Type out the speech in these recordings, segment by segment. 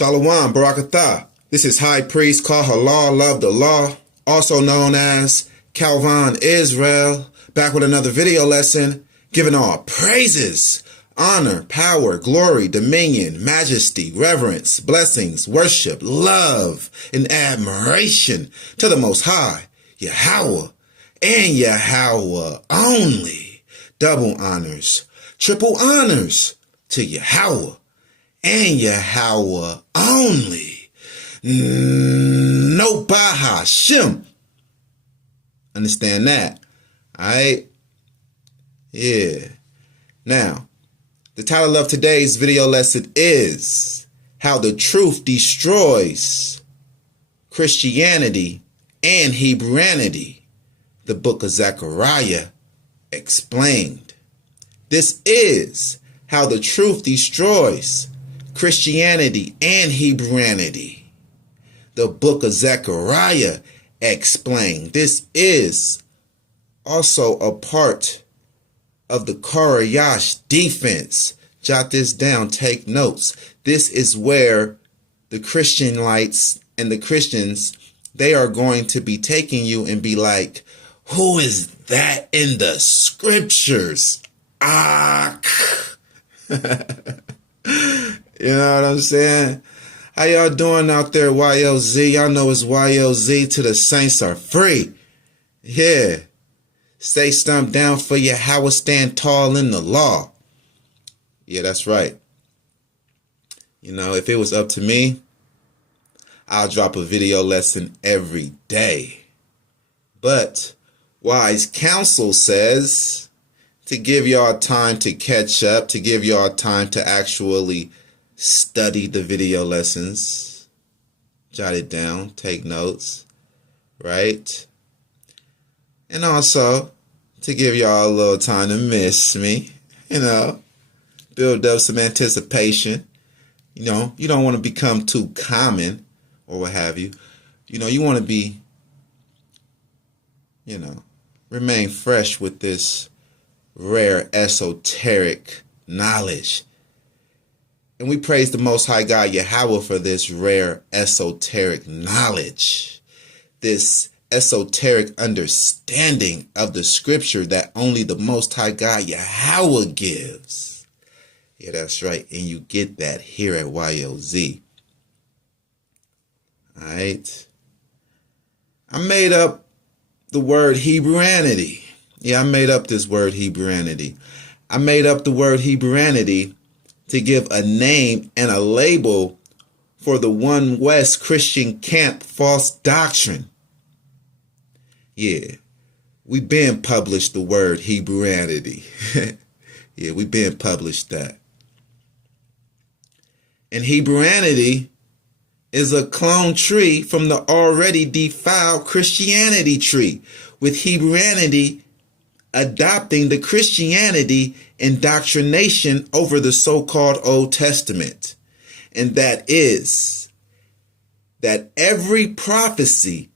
Shalom, Barakatah. This is High Priest Kahalal, Love the Law, also known as Calvin Israel, back with another video lesson, giving all praises, honor, power, glory, dominion, majesty, reverence, blessings, worship, love, and admiration to the Most High, Yahweh, and Yahweh only. Double honors, triple honors to Yahweh and Yahweh only. No Bahashim. Understand that? Alright? Yeah. Now, the title of today's video lesson is How the Truth Destroys Christianity and Hebrewanity. The book of Zechariah explained. This is how the truth destroys Christianity and Hebrewanity. The book of Zechariah explained. This is also a part of the Korayash defense. Jot this down, take notes. This is where the Christianites and the Christians, they are going to be taking you and be like, who is that in the scriptures? You know what I'm saying? How y'all doing out there, YLZ? Y'all know it's YLZ to the saints are free. Yeah. Stay stumped down for your how it stand tall in the law. Yeah, that's right. You know, if it was up to me, I'll drop a video lesson every day. But wise counsel says to give y'all time to catch up, to give y'all time to actually study the video lessons. Jot it down, take notes, right? And also to give y'all a little time to miss me, you know, build up some anticipation. You know, you don't want to become too common or what have you. You know, you want to be, you know, remain fresh with this rare esoteric knowledge. And we praise the Most High God Yahweh for this rare esoteric knowledge, this esoteric understanding of the scripture that only the Most High God Yahweh gives. Yeah, that's right. And you get that here at YLZ. All right. I made up the word Hebrewanity. Yeah, I made up this word Hebrewanity. I made up the word Hebrewanity to give a name and a label for the One West Christian camp false doctrine. Yeah, we been published the word Hebrewanity. Yeah, we been published that. And Hebrewanity is a clone tree from the already defiled Christianity tree, with Hebrewanity adopting the Christianity indoctrination over the so-called Old Testament. And that is that every prophecy,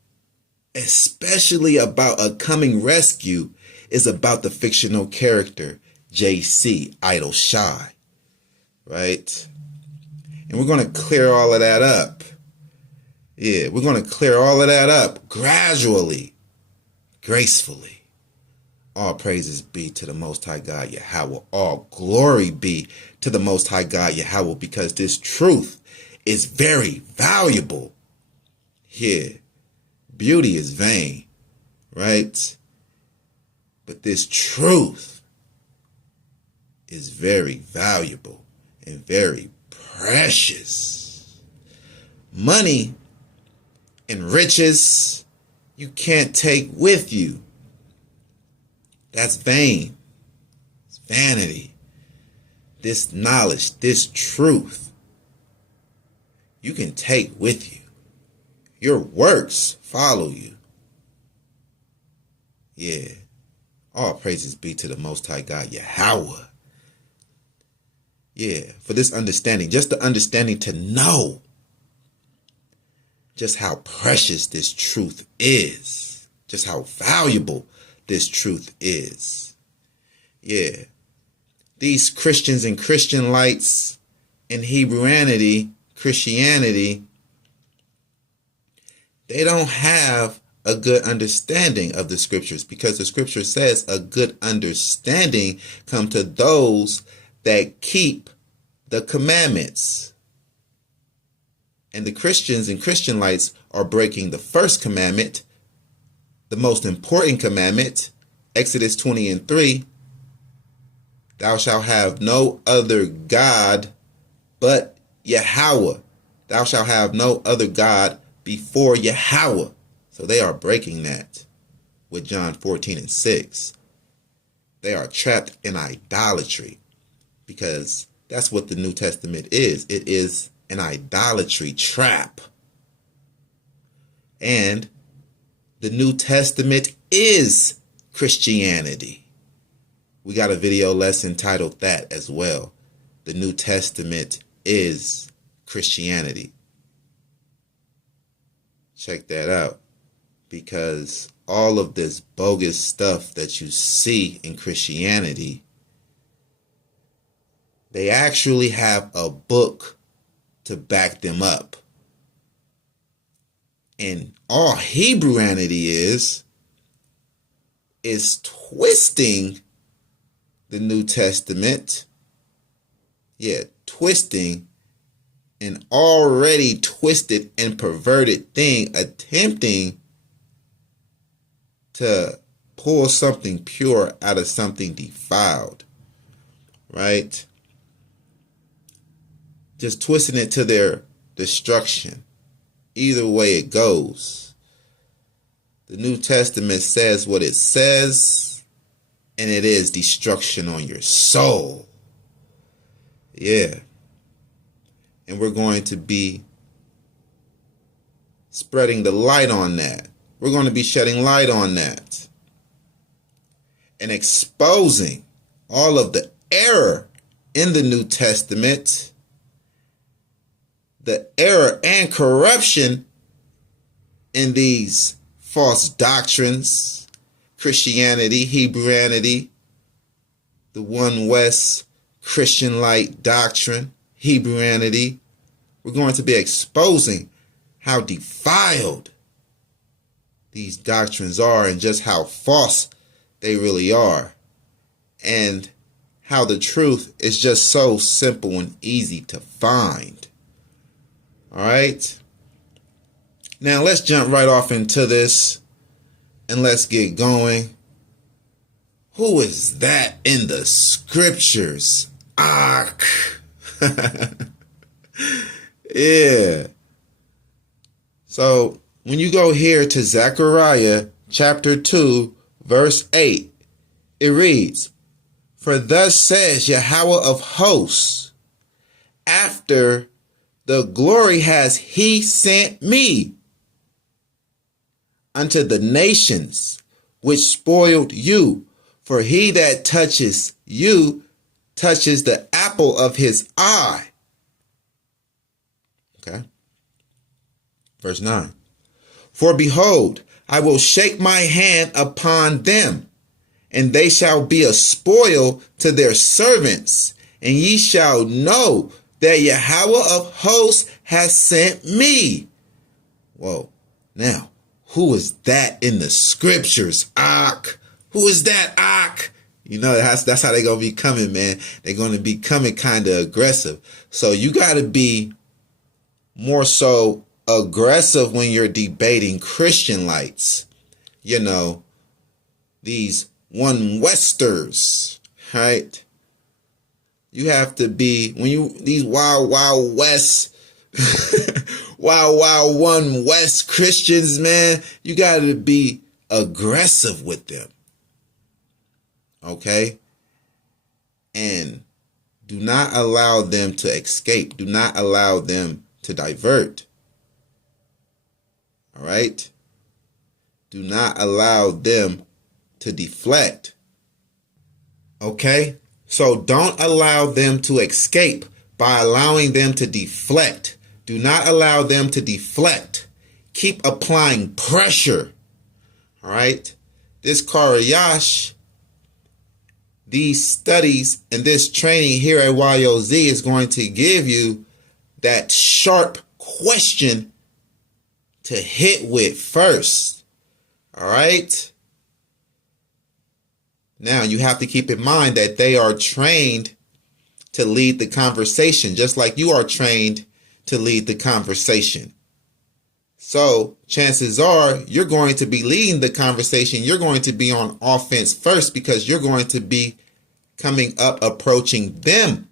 especially about a coming rescue, is about the fictional character JC, Idol Shy, right? And we're going to clear all of that up. Yeah, we're going to clear all of that up gradually, gracefully. All praises be to the Most High God Yahweh. All glory be to the Most High God Yahweh, because this truth is very valuable. Yeah, beauty is vain, right? But this truth is very valuable and very precious. Money and riches you can't take with you. That's vain. It's vanity. This knowledge, this truth, you can take with you. Your works follow you. Yeah. All praises be to the Most High God Yahweh. Yeah, for this understanding, just the understanding to know just how precious this truth is, just how valuable this truth is. Yeah. These Christians and Christian lights in Hebrewanity Christianity, they don't have a good understanding of the scriptures, because the scripture says a good understanding come to those that keep the commandments. And the Christians and Christianites are breaking the first commandment, the most important commandment, Exodus 20:3. Thou shalt have no other God but Yahweh. Thou shalt have no other God before Yahweh. So they are breaking that with John 14:6. They are trapped in idolatry, because that's what the New Testament is. It is an idolatry trap. And the New Testament is Christianity. We got a video lesson titled that as well. The New Testament is Christianity. Check that out, because all of this bogus stuff that you see in Christianity, they actually have a book to back them up. And all Hebrewanity is twisting the New Testament. Yeah, twisting an already twisted and perverted thing, attempting to pull something pure out of something defiled, right? Just twisting it to their destruction. Either way it goes, the New Testament says what it says, and it is destruction on your soul. Yeah. And we're going to be spreading the light on that. We're going to be shedding light on that and exposing all of the error in the New Testament, the error and corruption in these false doctrines, Christianity, Hebrewanity, the One West Christian Light doctrine, Hebrewanity. We're going to be exposing how defiled these doctrines are and just how false they really are, and how the truth is just so simple and easy to find. All right. Now let's jump right off into this and let's get going. Who is that in the scriptures? Yeah. So when you go here to Zechariah chapter 2, verse 8, it reads, "For thus says Yahweh of hosts, after the glory has he sent me unto the nations which spoiled you. For he that touches you touches the apple of his eye." Okay. Verse 9. "For behold, I will shake my hand upon them, and they shall be a spoil to their servants, and ye shall know that Yahweh of hosts has sent me." Whoa. Now, who is that in the scriptures? Who is that? You know, that's how they're going to be coming, man. They're going to be coming kind of aggressive. So you got to be more so aggressive when you're debating Christian lights. You know, these One Westers, right? You have to be, when you, these wild west, wild One West Christians, man, you got to be aggressive with them. Okay? And do not allow them to escape. Do not allow them to divert. All right? Do not allow them to deflect. Okay? So don't allow them to escape by allowing them to deflect. Do not allow them to deflect. Keep applying pressure. All right? This Karayash, these studies and this training here at YOZ is going to give you that sharp question to hit with first. All right? Now, you have to keep in mind that they are trained to lead the conversation, just like you are trained to lead the conversation. So chances are you're going to be leading the conversation. You're going to be on offense first because you're going to be coming up, approaching them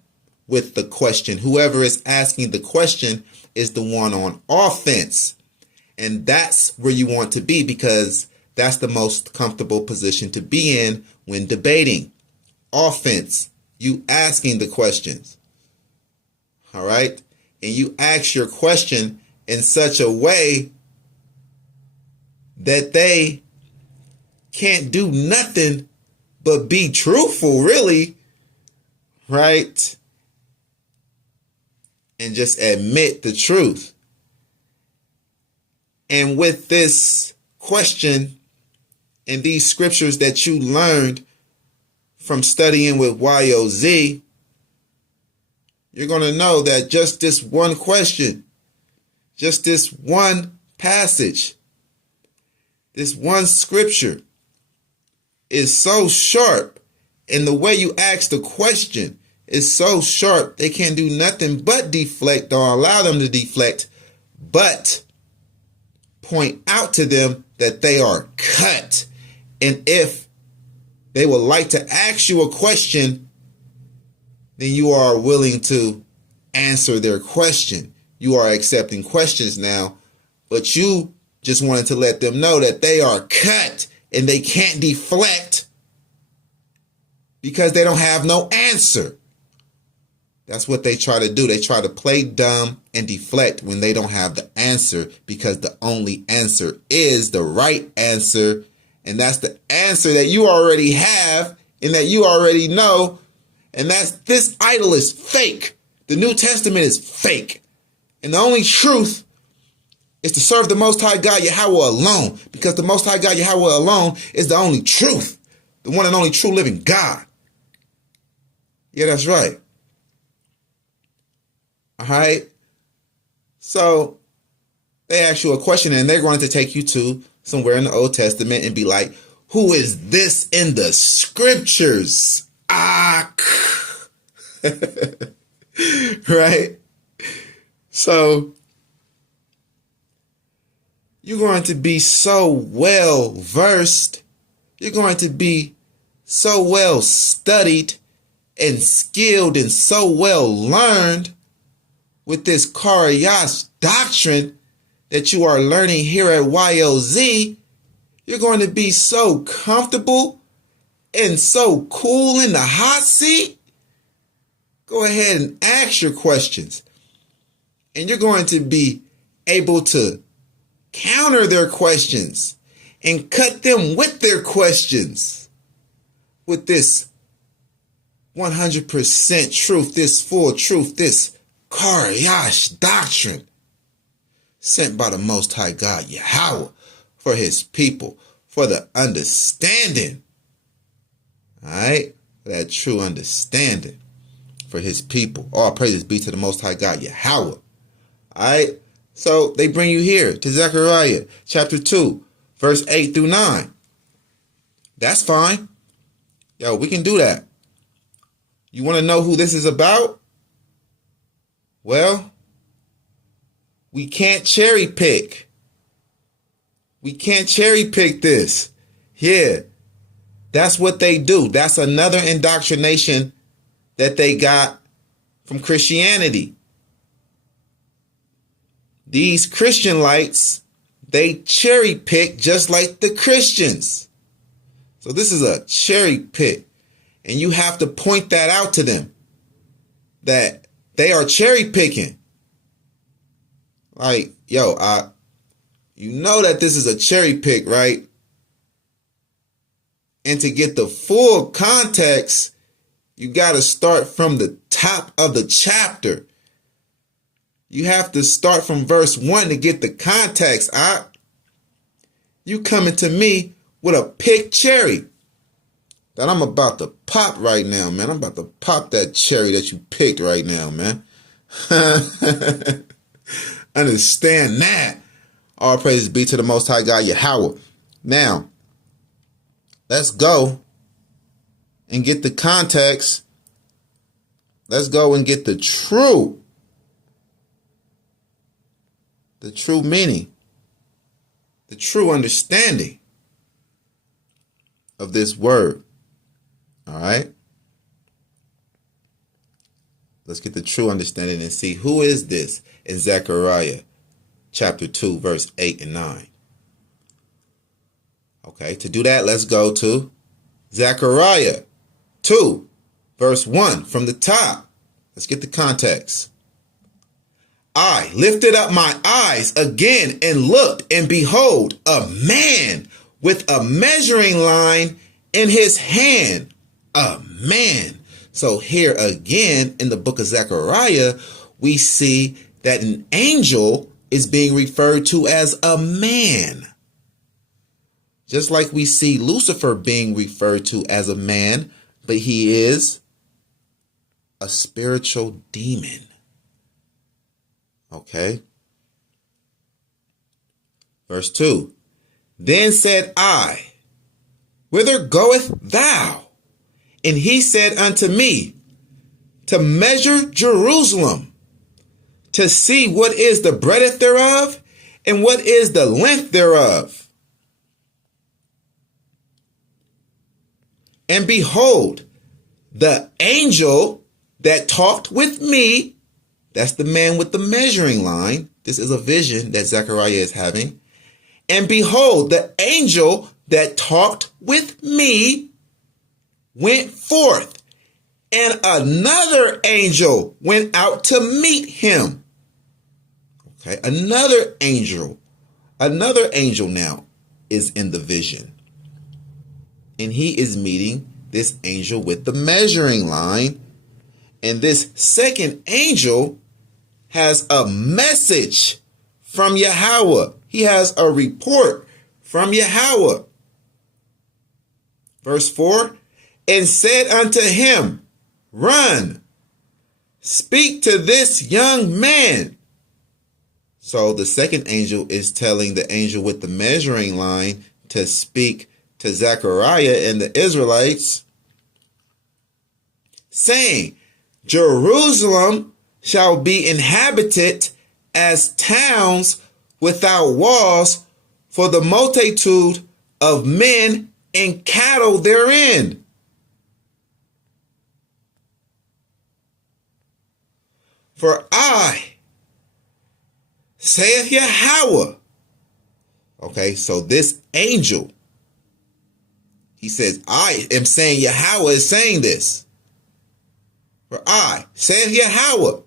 with the question. Whoever is asking the question is the one on offense. And that's where you want to be, because that's the most comfortable position to be in when debating. Offense, you asking the questions. All right? And you ask your question in such a way that they can't do nothing but be truthful, really, right? And just admit the truth. And with this question and these scriptures that you learned from studying with YOZ, you're going to know that just this one question, just this one passage, this one scripture is so sharp, and the way you ask the question is so sharp, they can't do nothing but deflect, or allow them to deflect, but point out to them that they are cut. And if they would like to ask you a question, then you are willing to answer their question. You are accepting questions now, but you just wanted to let them know that they are cut and they can't deflect because they don't have no answer. That's what they try to do. They try to play dumb and deflect when they don't have the answer, because the only answer is the right answer. And that's the answer that you already have and that you already know. And that's, this idol is fake. The New Testament is fake. And the only truth is to serve the Most High God Yahweh alone, because the Most High God Yahweh alone is the only truth, the one and only true living God. Yeah, that's right. All right. So they ask you a question and they're going to take you to somewhere in the Old Testament and be like, who is this in the scriptures? Right? So you're going to be so well versed. You're going to be so well studied and skilled and so well learned with this Karayash doctrine that you are learning here at YOZ. You're going to be so comfortable and so cool in the hot seat. Go ahead and ask your questions. And you're going to be able to counter their questions and cut them with their questions with this 100% truth, this full truth, this Karayash doctrine sent by the Most High God Yahweh for his people, for the understanding. All right? For that true understanding for his people. All praises be to the Most High God Yahweh. All right? So they bring you here to Zechariah chapter 2, verse 8 through 9. That's fine. Yo, we can do that. You want to know who this is about? Well, we can't cherry pick. We can't cherry pick this. Yeah, that's what they do. That's another indoctrination that they got from Christianity. These Christian lights, they cherry pick just like the Christians. So this is a cherry pick. And you have to point that out to them, that they are cherry picking. Like, yo, you know that this is a cherry pick, right? And to get the full context, you got to start from the top of the chapter. You have to start from verse 1 to get the context. You coming to me with a picked cherry that I'm about to pop right now, man. I'm about to pop that cherry that you picked right now, man. Understand that. All praises be to the Most High God, Yahweh. Now, let's go and get the context. Let's go and get the true meaning, the true understanding of this word. All right? Let's get the true understanding and see who is this in Zechariah chapter 2, verse 8 and 9. Okay, to do that, let's go to Zechariah 2, verse 1 from the top. Let's get the context. I lifted up my eyes again and looked, and behold, a man with a measuring line in his hand. A man. So here again in the book of Zechariah, we see that an angel is being referred to as a man. Just like we see Lucifer being referred to as a man, but he is a spiritual demon. Okay. Verse 2. Then said I, whither goeth thou? And he said unto me, to measure Jerusalem, to see what is the breadth thereof, and what is the length thereof. And behold, the angel that talked with me, that's the man with the measuring line. This is a vision that Zechariah is having. And behold, the angel that talked with me went forth, and another angel went out to meet him. Okay, another angel now is in the vision. And he is meeting this angel with the measuring line. And this second angel has a message from Yahweh. He has a report from Yahweh. Verse 4, and said unto him, run, speak to this young man. So the second angel is telling the angel with the measuring line to speak to Zechariah and the Israelites, saying, Jerusalem shall be inhabited as towns without walls for the multitude of men and cattle therein. For I, saith Yahweh. Okay, so this angel, he says, I am saying Yahweh is saying this. For I, saith Yahweh,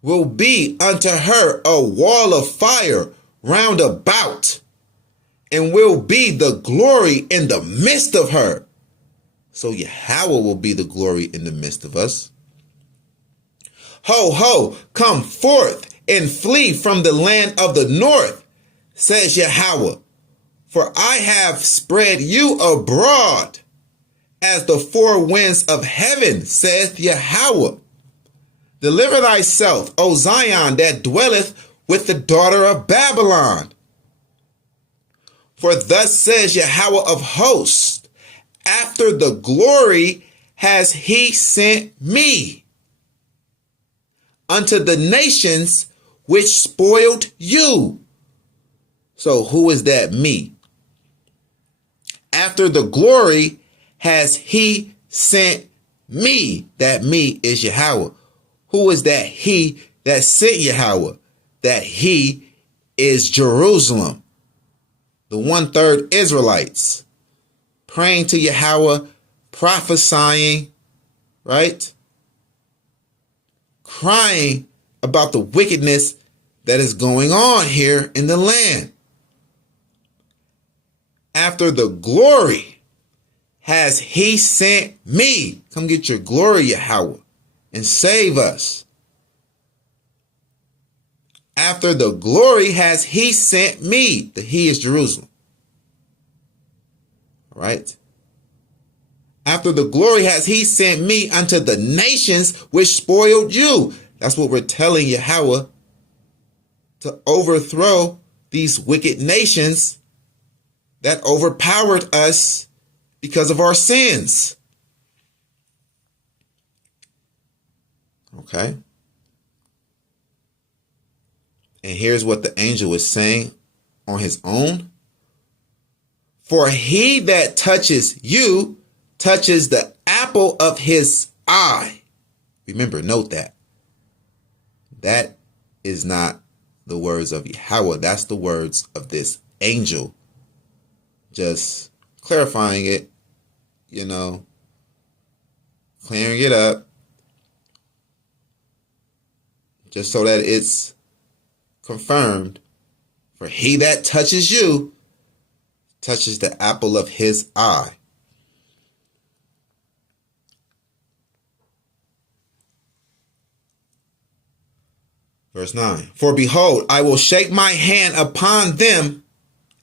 will be unto her a wall of fire round about, and will be the glory in the midst of her. So Yahweh will be the glory in the midst of us. Ho, ho, come forth and flee from the land of the north, says Yahweh. For I have spread you abroad as the four winds of heaven, saith Yahweh. Deliver thyself, O Zion, that dwelleth with the daughter of Babylon. For thus says Yahweh of hosts, after the glory has he sent me unto the nations which spoiled you. So who is that me? After the glory has he sent me. That me is Yahweh. Who is that he that sent Yahweh? That he is Jerusalem. The 1/3 Israelites praying to Yahweh, prophesying, right? Crying about the wickedness that is going on here in the land. After the glory has he sent me. Come get your glory, Yahweh, and save us. After the glory has he sent me. The he is Jerusalem. All right. After the glory has he sent me unto the nations which spoiled you. That's what we're telling Yahweh, to overthrow these wicked nations that overpowered us because of our sins. Okay? And here's what the angel is saying on his own. For he that touches you touches the apple of his eye. Remember, note that. That is not the words of Yahweh. That's the words of this angel. Just clarifying it, clearing it up, just so that it's confirmed. For he that touches you touches the apple of his eye. Verse 9. For behold, I will shake my hand upon them,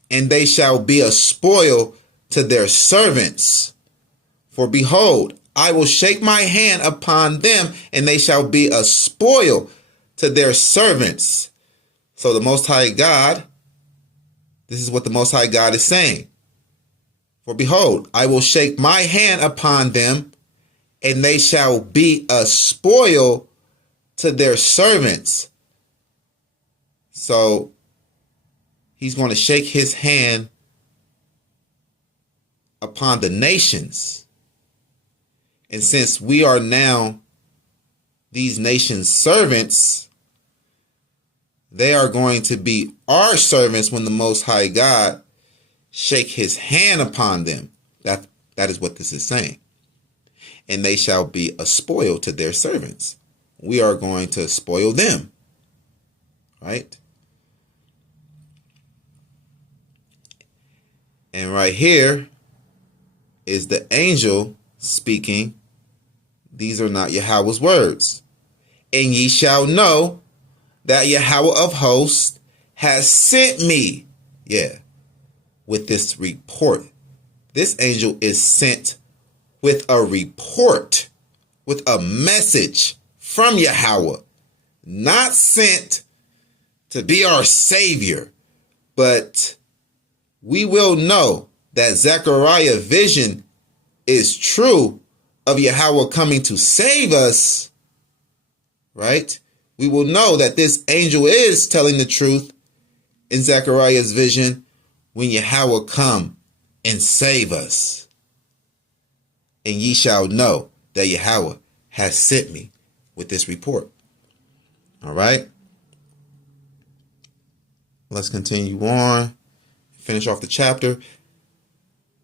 and they shall be a spoil to their servants. For behold, I will shake my hand upon them, and they shall be a spoil to their servants. So the Most High God, this is what the Most High God is saying. For behold, I will shake my hand upon them, and they shall be a spoil to their servants. So he's going to shake his hand upon the nations. And since we are now these nations' servants, they are going to be our servants when the Most High God shake his hand upon them. That is what this is saying. And they shall be a spoil to their servants. We are going to spoil them. Right? And right here is the angel speaking. These are not Yahweh's words. And ye shall know that Yahweh of hosts has sent me. Yeah. With this report. This angel is sent with a report, with a message from Yahweh. Not sent to be our savior, but we will know that Zechariah vision is true of Yahweh coming to save us, right? We will know that this angel is telling the truth in Zechariah's vision when Yahweh come and save us. And ye shall know that Yahweh has sent me with this report. All right. Let's continue on. Finish off the chapter.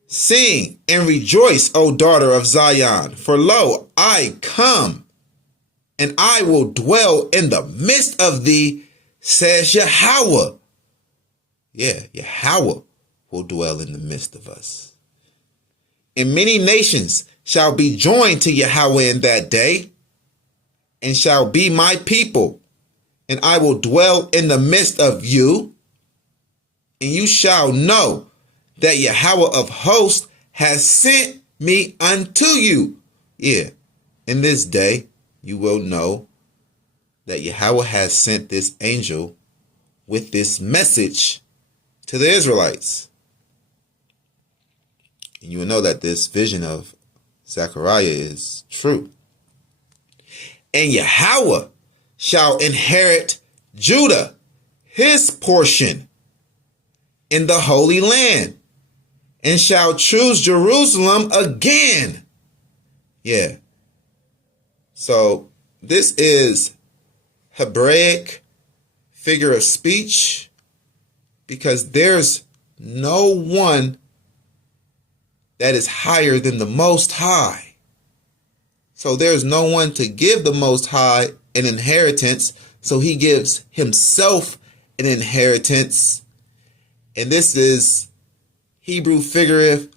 Sing and rejoice, O daughter of Zion, for lo, I come, and I will dwell in the midst of thee, says Yahweh. Yeah, Yahweh will dwell in the midst of us. And many nations shall be joined to Yahweh in that day, and shall be my people, and I will dwell in the midst of you, and you shall know that Yahweh of hosts has sent me unto you. Yeah, in this day you will know that Yahweh has sent this angel with this message to the Israelites. And you will know that this vision of Zechariah is true. And Yahweh shall inherit Judah, his portion, in the Holy Land, and shall choose Jerusalem again. Yeah. So this is Hebraic figure of speech, because there's no one that is higher than the Most High. So there's no one to give the Most High an inheritance. So he gives himself an inheritance. And this is Hebrew figurative.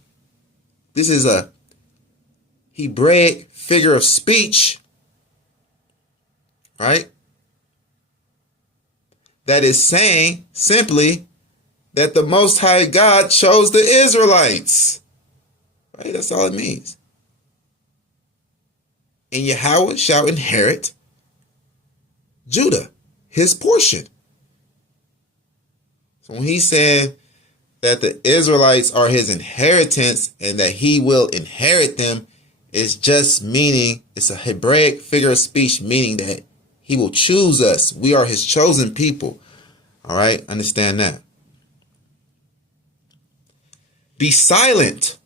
This is a Hebraic figure of speech, right? That is saying simply that the Most High God chose the Israelites. Right? That's all it means. And Yahweh shall inherit Judah, his portion. So when he said that the Israelites are his inheritance and that he will inherit them, it's just meaning, it's a Hebraic figure of speech, meaning that he will choose us. We are his chosen people. All right, understand that. Be silent,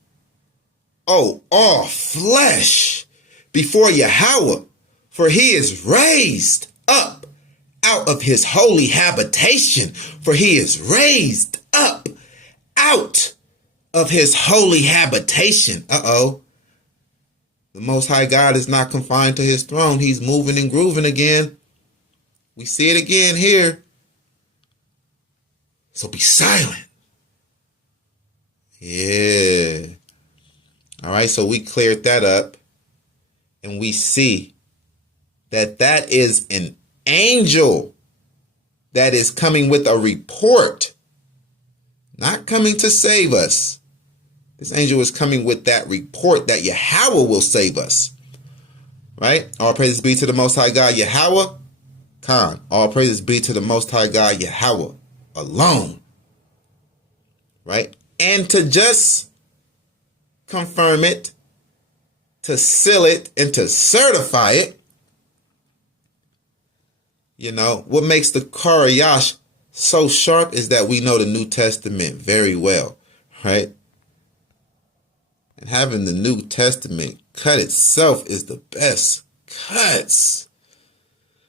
oh, all flesh, before Yahweh, for he is raised up out of his holy habitation, for he is raised up out of his holy habitation. Uh-oh. The Most High God is not confined to his throne. He's moving and grooving again. We see it again here. So be silent. Yeah. All right, so we cleared that up. And we see that that is an angel that is coming with a report. Not coming to save us. This angel is coming with that report that Yahweh will save us. Right? All praises be to the Most High God, Yahweh. Khan. All praises be to the Most High God, Yahweh alone. Right? And to just confirm it, to seal it, and to certify it, you know, what makes the Karayash so sharp is that we know the New Testament very well, right? And having the New Testament cut itself is the best cuts.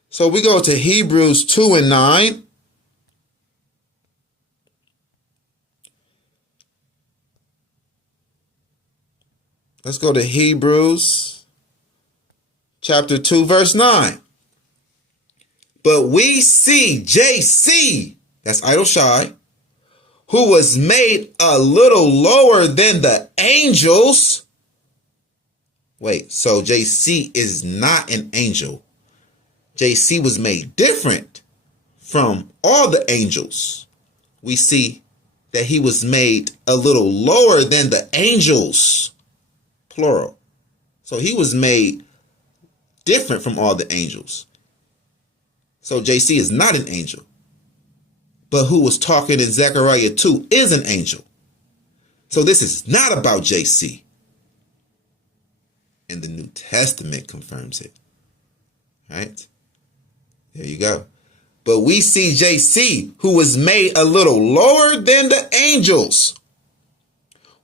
So we go to Hebrews 2 and 9. Let's go to Hebrews chapter 2, verse 9. But we see JC, that's Idle Shy, who was made a little lower than the angels. Wait, so JC is not an angel. JC was made different from all the angels. We see that he was made a little lower than the angels, plural. So he was made different from all the angels. So JC is not an angel. But who was talking in Zechariah 2 is an angel. So this is not about JC. And the New Testament confirms it. Right? There you go. But we see JC, who was made a little lower than the angels,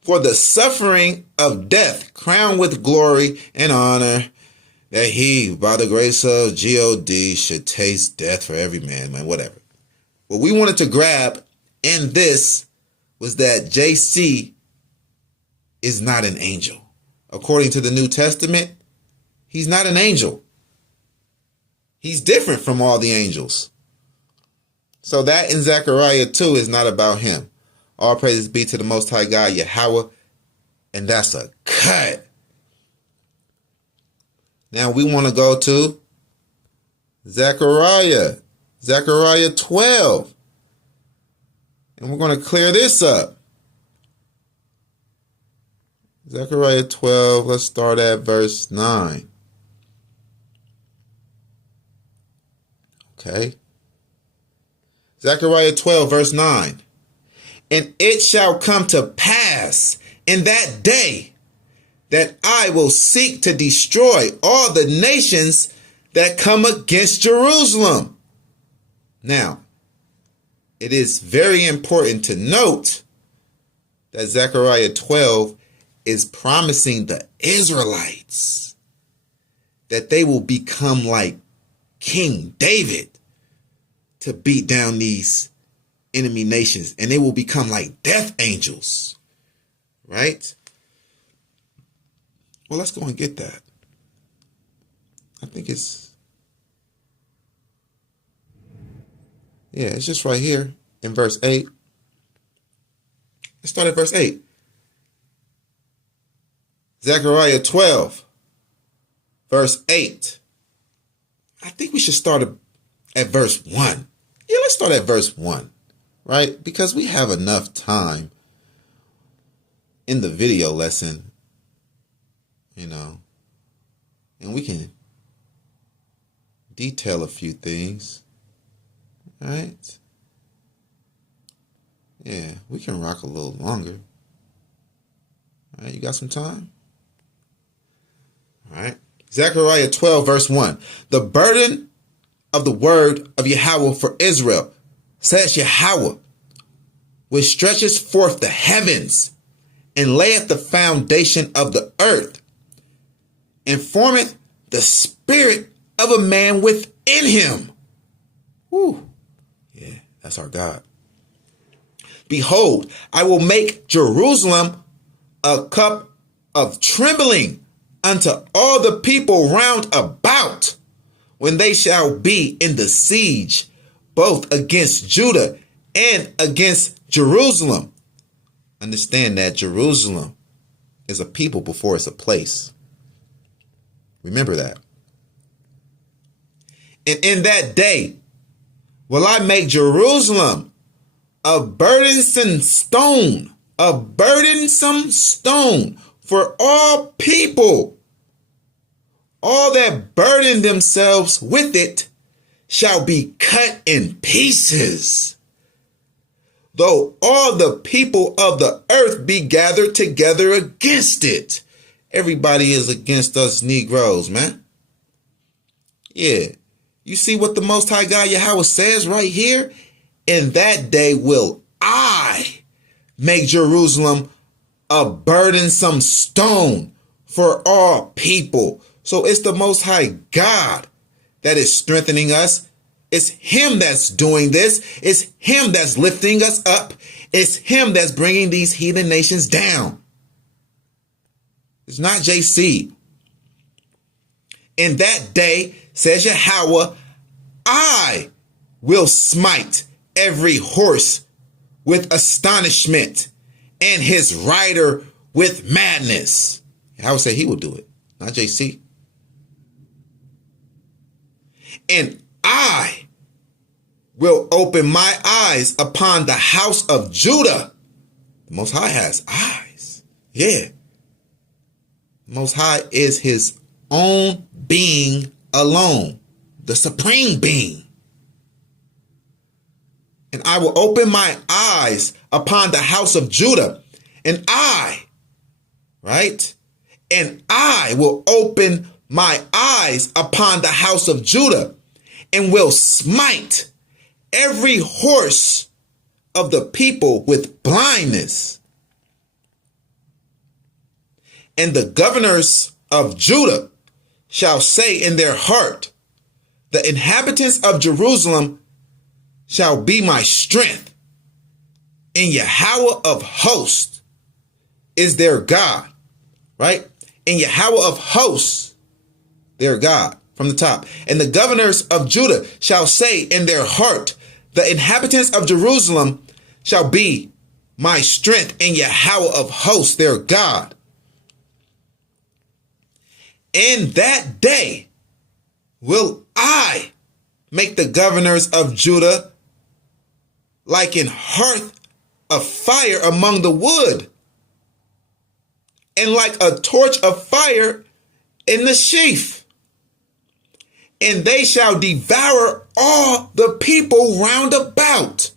for the suffering of death, crowned with glory and honor, that he, by the grace of God, should taste death for every man, whatever. What we wanted to grab in this was that JC is not an angel. According to the New Testament, he's not an angel. He's different from all the angels. So that in Zechariah 2 is not about him. All praises be to the Most High God, Yahweh. And that's a cut. Now we want to go to Zechariah 12. And we're going to clear this up. Zechariah 12, let's start at verse 9. Okay. Zechariah 12, verse 9. And it shall come to pass in that day that I will seek to destroy all the nations that come against Jerusalem. Now, it is very important to note that Zechariah 12 is promising the Israelites that they will become like King David to beat down these enemy nations, and they will become like death angels, right? Well, let's go and get that. I think it's just right here in verse 8. Let's start at verse 8. Zechariah 12, verse 8. I think we should start at verse 1. Yeah, let's start at verse 1, right? Because we have enough time in the video lesson, you know, and we can detail a few things. All right. Yeah, we can rock a little longer. All right, you got some time? All right. Zechariah 12, verse 1. The burden of the word of Yahweh for Israel, says Yahweh, which stretches forth the heavens and layeth the foundation of the earth, and formeth the spirit of a man within him. Whew. Yeah, that's our God. Behold, I will make Jerusalem a cup of trembling unto all the people round about, when they shall be in the siege, both against Judah and against Jerusalem. Understand that Jerusalem is a people before it's a place. Remember that. And in that day will I make Jerusalem a burdensome stone for all people. All that burden themselves with it shall be cut in pieces. Though all the people of the earth be gathered together against it. Everybody is against us Negroes, man. Yeah. You see what the Most High God Yahweh says right here? In that day will I make Jerusalem a burdensome stone for all people. So it's the Most High God that is strengthening us. It's him that's doing this. It's him that's lifting us up. It's him that's bringing these heathen nations down. It's not JC. In that day, says Yahweh, I will smite every horse with astonishment and his rider with madness. Yahweh said he will do it, not JC. And I will open my eyes upon the house of Judah. The Most High has eyes. Yeah. The Most High is his own being alone, the supreme being. And I will open my eyes upon the house of Judah. And I will open my eyes upon the house of Judah and will smite every horse of the people with blindness. And the governors of Judah shall say in their heart, the inhabitants of Jerusalem shall be my strength. And Yahweh of hosts is their God, right? And Yahweh of hosts, their God, from the top. And the governors of Judah shall say in their heart, the inhabitants of Jerusalem shall be my strength, and Yahweh of hosts, their God. In that day will I make the governors of Judah like an hearth of fire among the wood, and like a torch of fire in the sheaf. And they shall devour all the people round about,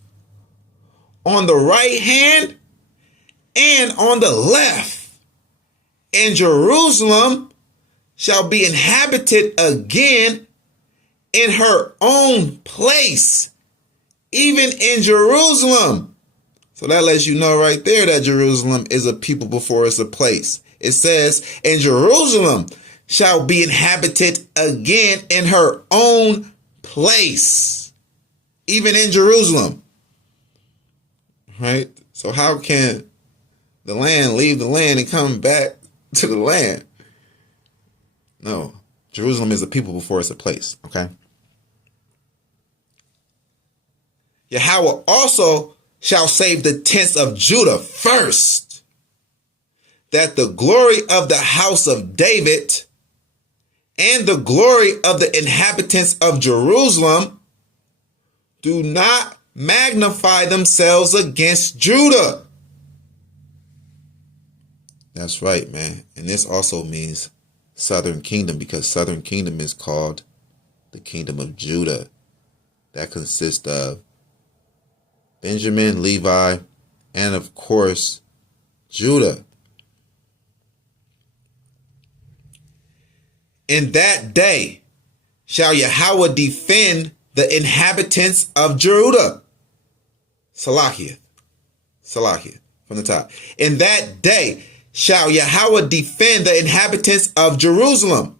on the right hand and on the left. And Jerusalem shall be inhabited again in her own place, even in Jerusalem. So that lets you know right there that Jerusalem is a people before it's a place. It says, and Jerusalem shall be inhabited again in her own place, even in Jerusalem. Right? So how can the land leave the land and come back to the land? No, Jerusalem is a people before it's a place. Okay. Yahweh also shall save the tents of Judah first, that the glory of the house of David and the glory of the inhabitants of Jerusalem do not magnify themselves against Judah. That's right, man. And this also means Southern Kingdom, because Southern Kingdom is called the kingdom of Judah. That consists of Benjamin, Levi, and of course, Judah. In that day shall Yahweh defend the inhabitants of Judah. Salakith, from the top. In that day shall Yahweh defend the inhabitants of Jerusalem,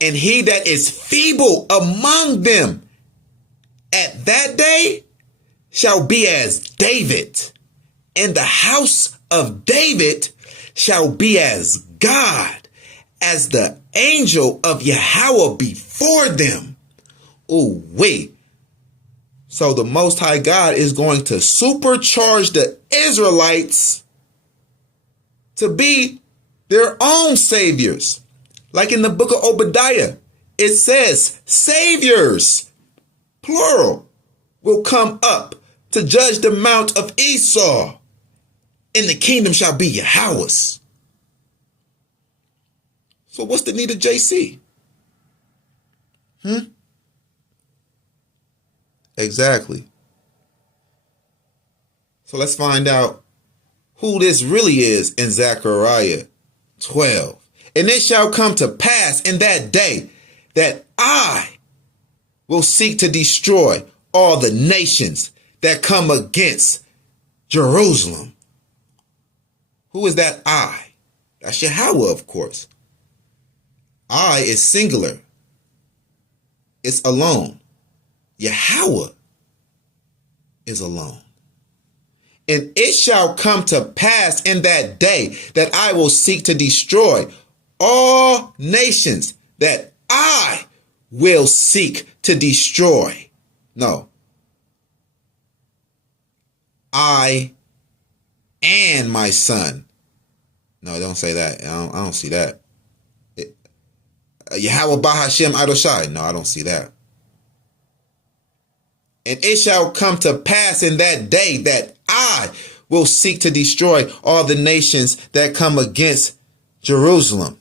and he that is feeble among them at that day shall be as David, and the house of David shall be as God, as the angel of Yahweh before them. Ooh, wait. So the Most High God is going to supercharge the Israelites to be their own saviors. Like in the book of Obadiah, it says saviors, plural, will come up to judge the mount of Esau, and the kingdom shall be Yahweh's. So what's the need of JC? Exactly. So let's find out who this really is in Zechariah 12. And it shall come to pass in that day that I will seek to destroy all the nations that come against Jerusalem. Who is that I? That's Yahweh, of course. I is singular. It's alone. Yahweh is alone. And it shall come to pass in that day that I will seek to destroy all nations that I will seek to destroy. No. I and my son. No, don't say that. I don't see that. Yahweh Bahashem Adoshai. No, I don't see that. And it shall come to pass in that day that I will seek to destroy all the nations that come against Jerusalem.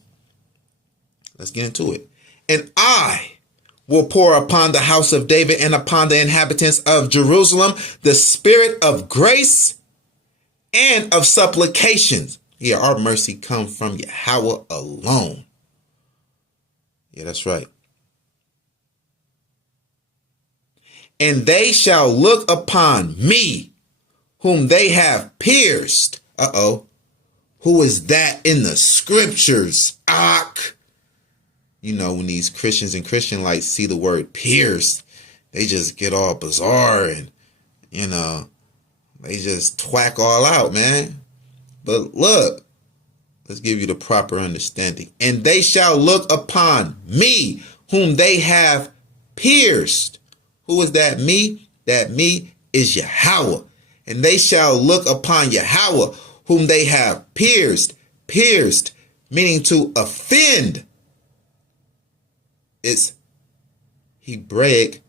Let's get into it. And I will pour upon the house of David and upon the inhabitants of Jerusalem the spirit of grace and of supplications. Yeah, our mercy comes from Yahweh alone. Yeah, that's right. And they shall look upon me, whom they have pierced. Who is that in the scriptures? You know, when these Christians and Christian lights see the word pierced, they just get all bizarre and, you know, they just twack all out, man. But look, let's give you the proper understanding. And they shall look upon me, whom they have pierced. Who is that me? That me is Yahweh. And they shall look upon Yahweh, whom they have pierced. Pierced, meaning to offend. It's Hebraic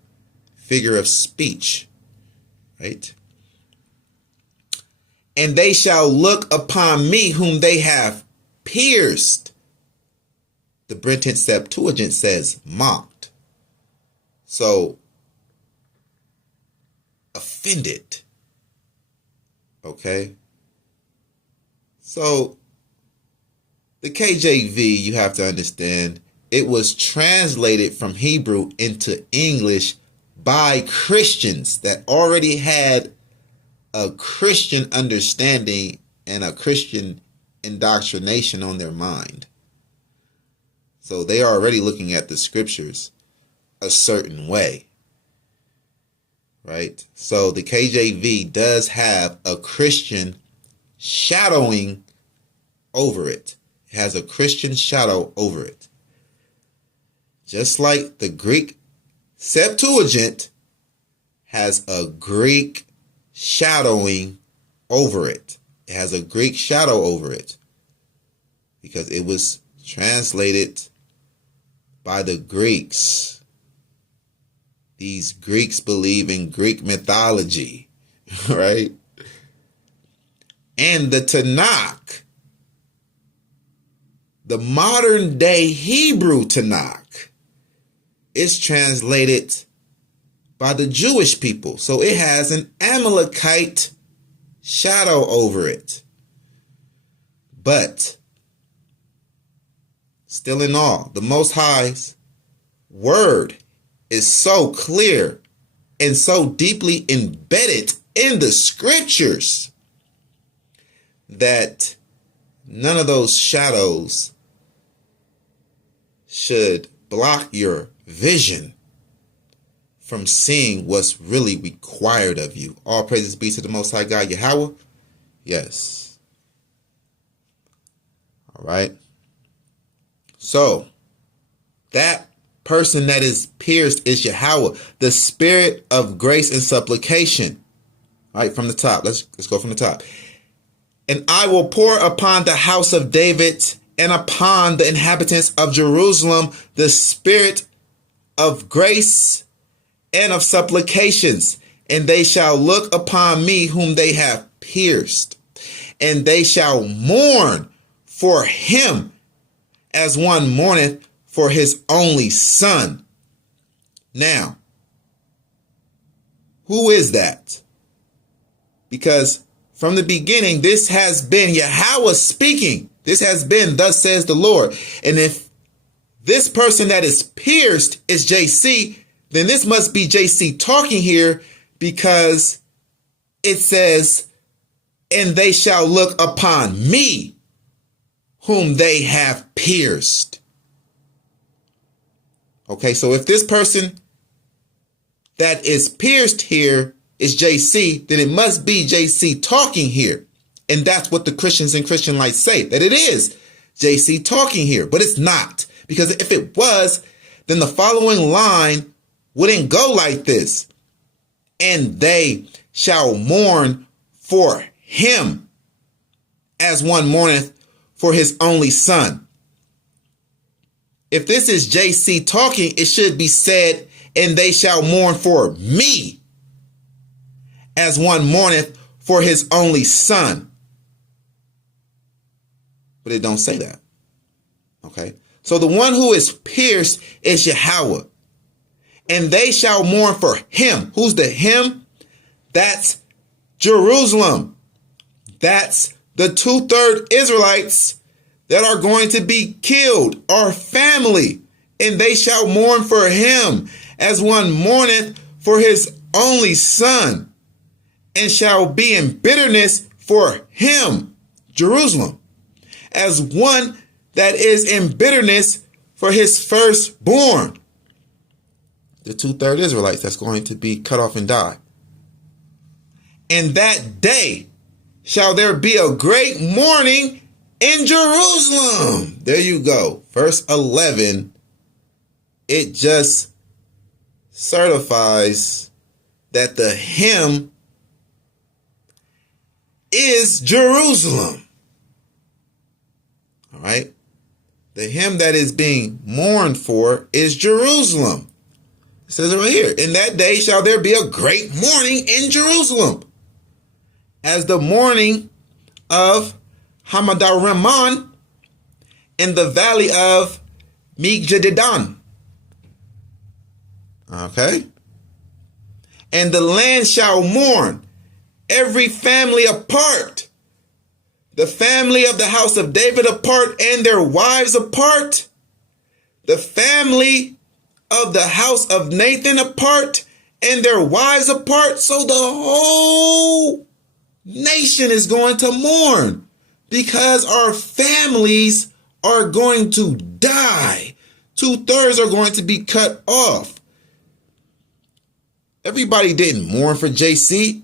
figure of speech, right? And they shall look upon me, whom they have pierced. The Brenton Septuagint says mocked. So, offended. Okay? So, the KJV, you have to understand, it was translated from Hebrew into English by Christians that already had a Christian understanding and a Christian indoctrination on their mind. So they are already looking at the scriptures a certain way, right? So the KJV does have a Christian shadowing over it. It has a Christian shadow over it. Just like the Greek Septuagint has a Greek shadowing over it. It has a Greek shadow over it because it was translated by the Greeks. These Greeks believe in Greek mythology, right? And the Tanakh, the modern day Hebrew Tanakh, is translated by the Jewish people. So it has an Amalekite shadow over it. But still in all, the Most High's word is so clear and so deeply embedded in the scriptures that none of those shadows should block your vision from seeing what's really required of you. All praises be to the Most High God, Yahweh. Yes. All right. So, that person that is pierced is Yahweh, the spirit of grace and supplication. All right, from the top. Let's go from the top. And I will pour upon the house of David and upon the inhabitants of Jerusalem the spirit of grace and of supplications, and they shall look upon me whom they have pierced, and they shall mourn for him as one mourneth for his only son. Now, who is that? Because from the beginning, this has been Yahweh speaking. This has been, thus says the Lord. And if this person that is pierced is JC, then this must be JC talking here, because it says, and they shall look upon me whom they have pierced. Okay, so if this person that is pierced here is JC, then it must be JC talking here. And that's what the Christians and Christian lights say, that it is JC talking here, but it's not. Because if it was, then the following line wouldn't go like this. And they shall mourn for him as one mourneth for his only son. If this is JC talking, it should be said, and they shall mourn for me as one mourneth for his only son. But it don't say that. Okay. So the one who is pierced is Yahweh. And they shall mourn for him. Who's the him? That's Jerusalem. That's the 2/3 Israelites that are going to be killed, our family. And they shall mourn for him as one mourneth for his only son, and shall be in bitterness for him, Jerusalem, as one that is in bitterness for his firstborn. The 2/3 Israelites that's going to be cut off and die. And that day shall there be a great mourning in Jerusalem. There you go. Verse 11. It just certifies that the him is Jerusalem. All right. The him that is being mourned for is Jerusalem. It says it right here. In that day shall there be a great mourning in Jerusalem, as the mourning of Hamadaraman in the valley of Migdadidan. Okay. And the land shall mourn, every family apart, the family of the house of David apart, and their wives apart, the family of the house of Nathan apart, and their wives apart. So the whole nation is going to mourn, because our families are going to die. 2/3 are going to be cut off. Everybody didn't mourn for JC.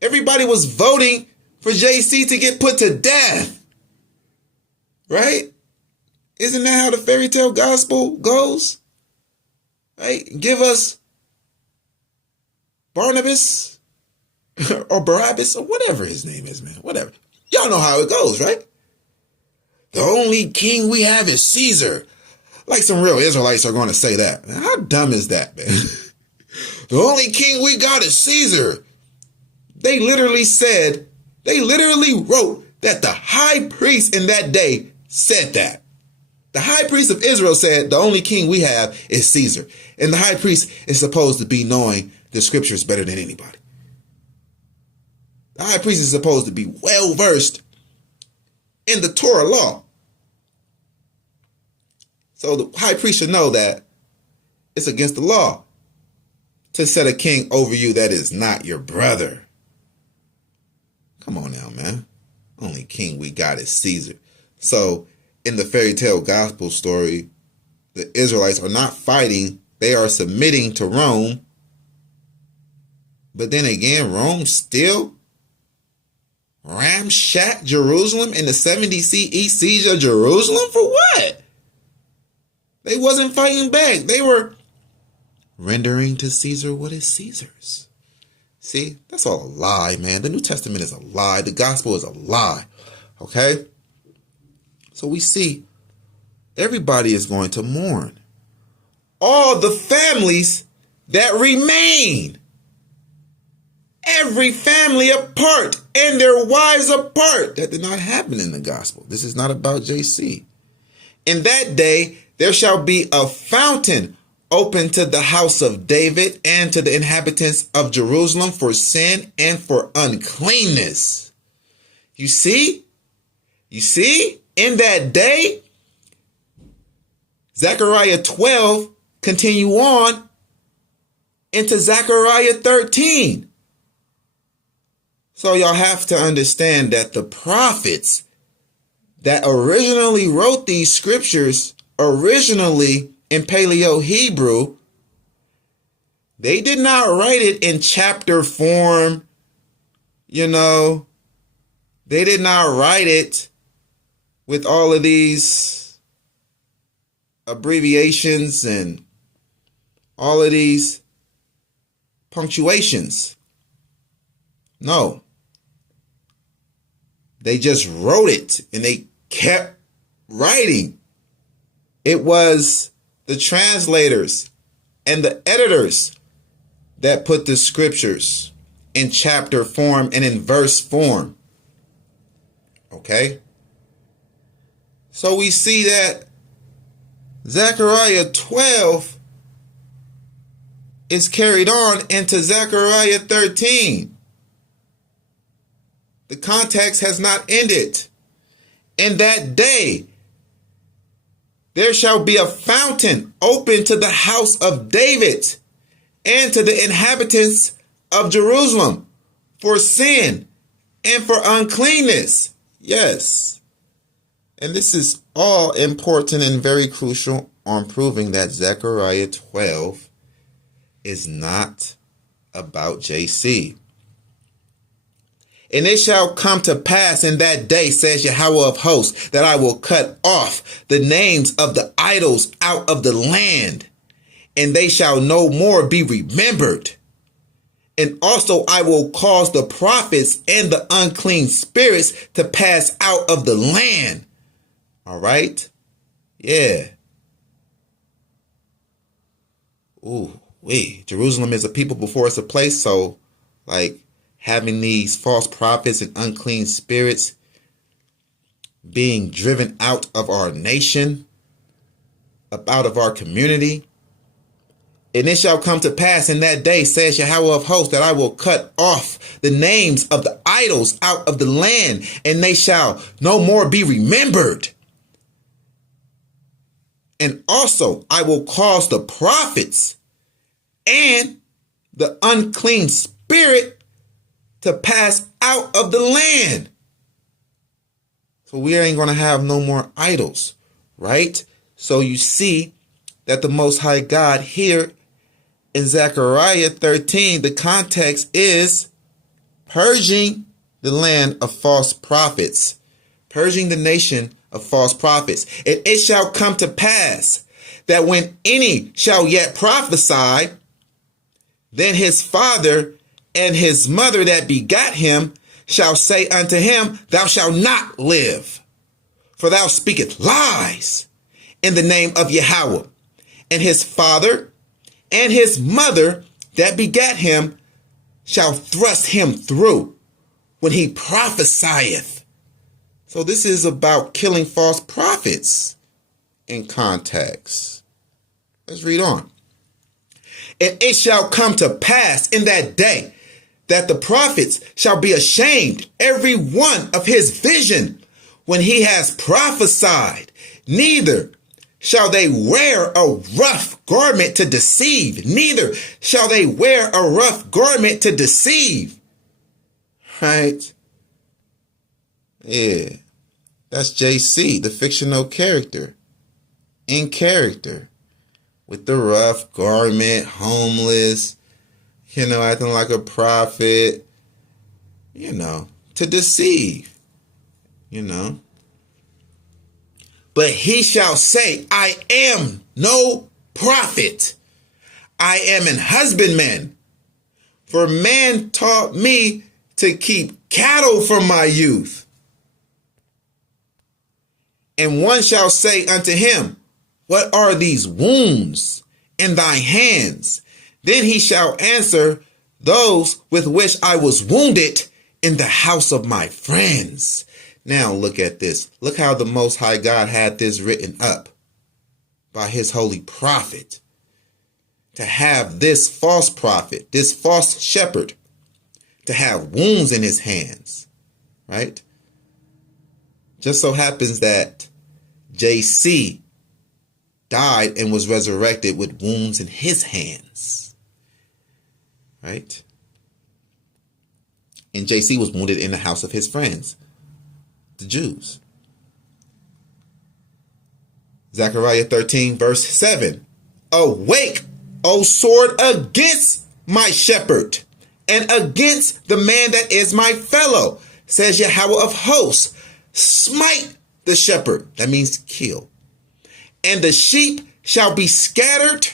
Everybody was voting for JC to get put to death. Right? Isn't that how the fairy tale gospel goes? Right? Give us Barnabas or Barabbas or whatever his name is, man. Whatever. Y'all know how it goes, right? The only king we have is Caesar. Like some real Israelites are going to say that. How dumb is that, man? The only king we got is Caesar. They literally wrote that the high priest in that day said that. The high priest of Israel said the only king we have is Caesar. And the high priest is supposed to be knowing the scriptures better than anybody. The high priest is supposed to be well versed in the Torah law. So the high priest should know that it's against the law to set a king over you that is not your brother. Come on now, man. Only king we got is Caesar. So in the fairy tale gospel story, the Israelites are not fighting. They are submitting to Rome. But then again, Rome still ramshacked Jerusalem in the 70 CE siege of Jerusalem for what? They wasn't fighting back. They were rendering to Caesar what is Caesar's. See, that's all a lie, man. The New Testament is a lie. The gospel is a lie. Okay? So we see everybody is going to mourn. All the families that remain. Every family apart and their wives apart. That did not happen in the gospel. This is not about JC. In that day, there shall be a fountain open to the house of David and to the inhabitants of Jerusalem for sin and for uncleanness. You see? You see? In that day, Zechariah 12 continue on into Zechariah 13. So y'all have to understand that the prophets that originally wrote these scriptures originally in Paleo Hebrew, they did not write it in chapter form. You know, they did not write it with all of these abbreviations and all of these punctuations. No. They just wrote it and they kept writing. It was the translators and the editors that put the scriptures in chapter form and in verse form. Okay? So we see that Zechariah 12 is carried on into Zechariah 13. The context has not ended. In that day, there shall be a fountain open to the house of David and to the inhabitants of Jerusalem for sin and for uncleanness. Yes. And this is all important and very crucial on proving that Zechariah 12 is not about JC. And it shall come to pass in that day, says Yahweh of hosts, that I will cut off the names of the idols out of the land, and they shall no more be remembered. And also I will cause the prophets and the unclean spirits to pass out of the land. All right? Yeah. Ooh, Jerusalem is a people before it's a place. So, like, having these false prophets and unclean spirits being driven out of our nation, out of our community. And it shall come to pass in that day, says Yahweh of hosts, that I will cut off the names of the idols out of the land, and they shall no more be remembered. And also I will cause the prophets and the unclean spirit to pass out of the land. So we ain't going to have no more idols, right? So you see that the Most High God here in Zechariah 13, the context is purging the land of false prophets, purging the nation of false prophets. And it shall come to pass that when any shall yet prophesy, then his father and his mother that begat him shall say unto him, thou shalt not live, for thou speakest lies in the name of Yahweh. And his father and his mother that begat him shall thrust him through when he prophesieth. So this is about killing false prophets. in context. Let's read on. And it shall come to pass in that day that the prophets shall be ashamed, every one of his vision, when he has prophesied. Neither shall they wear a rough garment to deceive. Neither shall they wear a rough garment to deceive. Right? Yeah. That's JC, the fictional character. In character. With the rough garment, homeless, acting like a prophet, to deceive, But he shall say, I am no prophet. I am an husbandman. For man taught me to keep cattle from my youth. And one shall say unto him, what are these wounds in thy hands? Then he shall answer, those with which I was wounded in the house of my friends. Now look at this. Look how the Most High God had this written up by his holy prophet. To have this false prophet, this false shepherd, to have wounds in his hands, right? Just so happens that JC died and was resurrected with wounds in his hands, right? And JC was wounded in the house of his friends, the Jews. Zechariah 13 verse 7. Awake, O sword, against my shepherd and against the man that is my fellow, says Yahweh of hosts. Smite the shepherd. That means kill. And the sheep shall be scattered,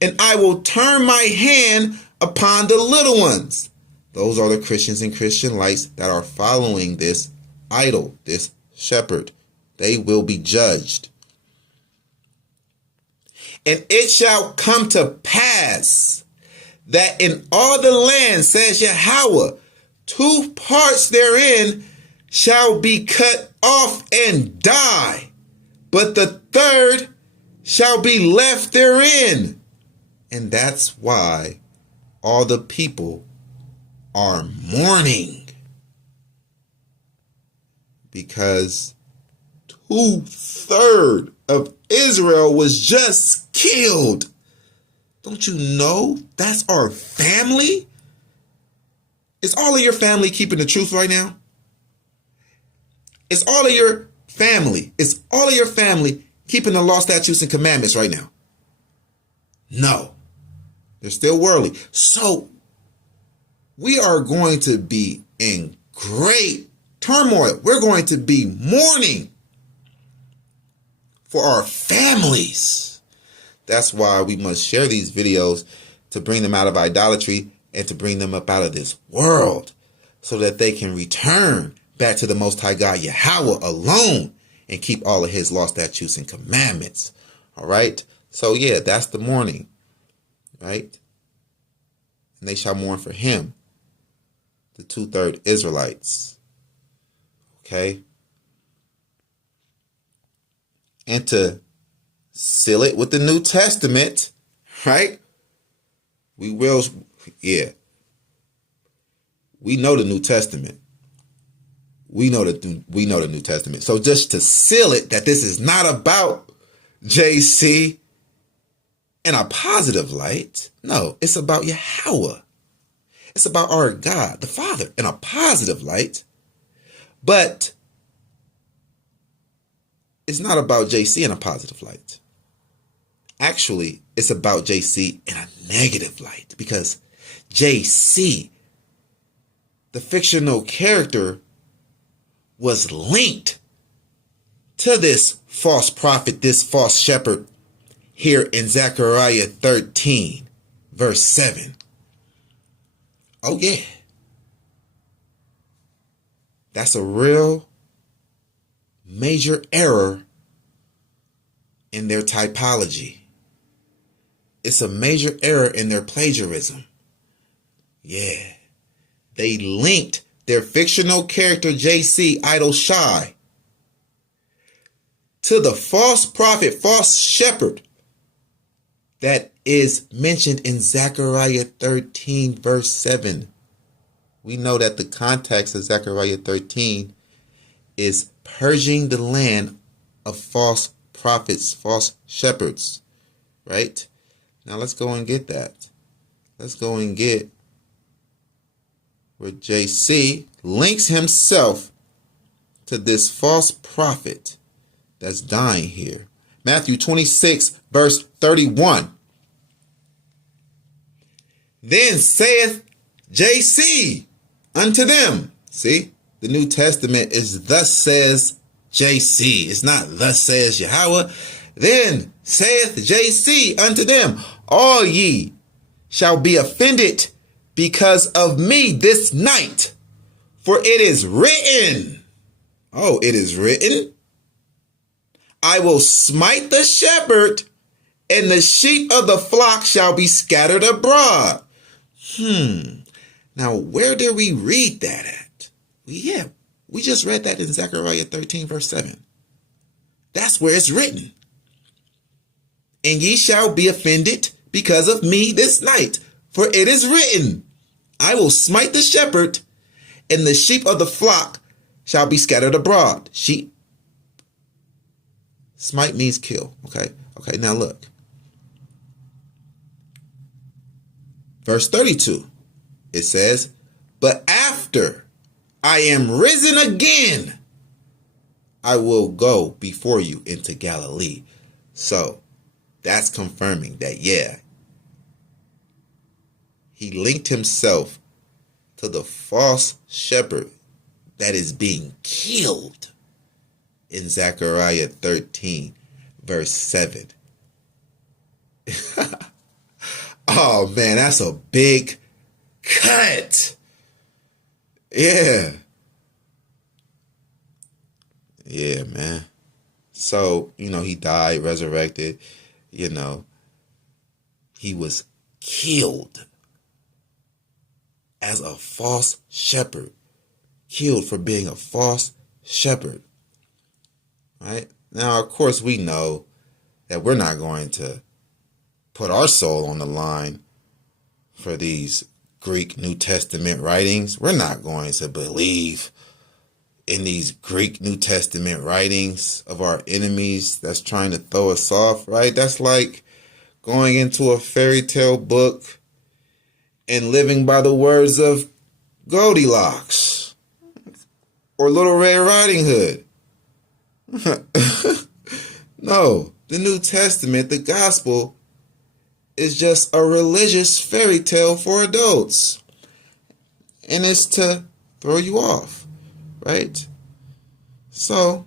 and I will turn my hand upon the little ones. Those are the Christians and Christian lights that are following this idol, this shepherd. They will be judged. And it shall come to pass that in all the land, says Yahweh, 2 parts therein shall be cut off and die, but the third shall be left therein. And that's why all the people are mourning. Because 2/3 of Israel was just killed. Don't you know that's our family? Is all of your family keeping the truth right now? Is all of your family keeping the law, statutes, and commandments right now? No. They're still worldly. So we are going to be in great turmoil. We're going to be mourning for our families. That's why we must share these videos, to bring them out of idolatry and to bring them up out of this world, so that they can return back to the Most High God Yahweh alone and keep all of his law, statutes, and commandments. All right. So yeah, that's the mourning, right? And they shall mourn for him, the 2/3 Israelites. Okay. And to seal it with the New Testament, right? We know the New Testament. We know the New Testament. So just to seal it, that this is not about JC in a positive light. No, it's about Yahweh. It's about our God, the Father, in a positive light. But it's not about JC in a positive light. Actually, it's about JC in a negative light, because JC, the fictional character, was linked to this false prophet, this false shepherd, here in Zechariah 13, verse 7. Oh yeah. That's a real major error in their typology. It's a major error in their plagiarism. Yeah. They linked their fictional character JC, Idol Shy, to the false prophet, false shepherd that is mentioned in Zechariah 13, verse 7. We know that the context of Zechariah 13 is purging the land of false prophets, false shepherds, right? Now let's go and get that. Let's go and get where JC links himself to this false prophet that's dying here. Matthew 26, verse 31. Then saith JC unto them. See, the New Testament is thus says JC. It's not thus says Yahweh. Then saith JC unto them, all ye shall be offended because of me this night. For it is written. Oh, it is written. I will smite the shepherd, and the sheep of the flock shall be scattered abroad. Now, where did we read that at? We just read that in Zechariah 13, verse 7. That's where it's written. And ye shall be offended because of me this night. For it is written, I will smite the shepherd, and the sheep of the flock shall be scattered abroad. Sheep. Smite means kill. Okay, now look. Verse 32. It says, but after I am risen again, I will go before you into Galilee. So that's confirming that, yeah, he linked himself to the false shepherd that is being killed in Zechariah 13, verse 7. Oh, man, that's a big cut. Yeah, man. So, he died, resurrected, he was killed as a false shepherd, killed for being a false shepherd. Right? Now, of course, we know that we're not going to put our soul on the line for these Greek New Testament writings. We're not going to believe in these Greek New Testament writings of our enemies that's trying to throw us off, right? That's like going into a fairy tale book and living by the words of Goldilocks or Little Red Riding Hood. No, the New Testament, the gospel, is just a religious fairy tale for adults. And it's to throw you off, right? So,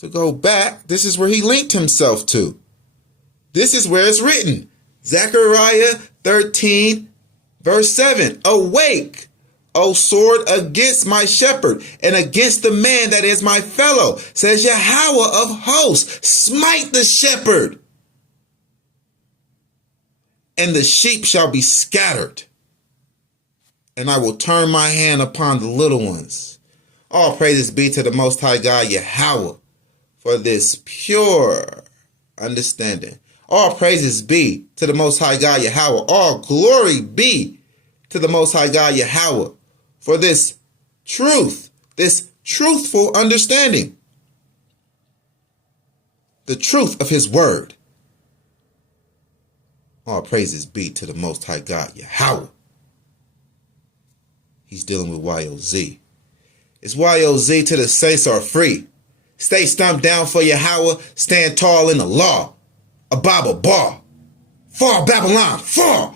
to go back, this is where he linked himself to. This is where it's written. Zechariah 13, verse 7. Awake, O sword, against my shepherd, and against the man that is my fellow, says Yahweh of hosts. Smite the shepherd, and the sheep shall be scattered, and I will turn my hand upon the little ones. All praises be to the Most High God, Yahweh, for this pure understanding. All praises be to the Most High God, Yahweh. All glory be to the Most High God, Yahweh, for this truth, this truthful understanding. The truth of his word. All praises be to the Most High God, Yahweh. He's dealing with YOZ. It's YOZ till the saints are free. Stay stumped down for Yahweh. Stand tall in the law. A Bible bar. Fall, Babylon, fall.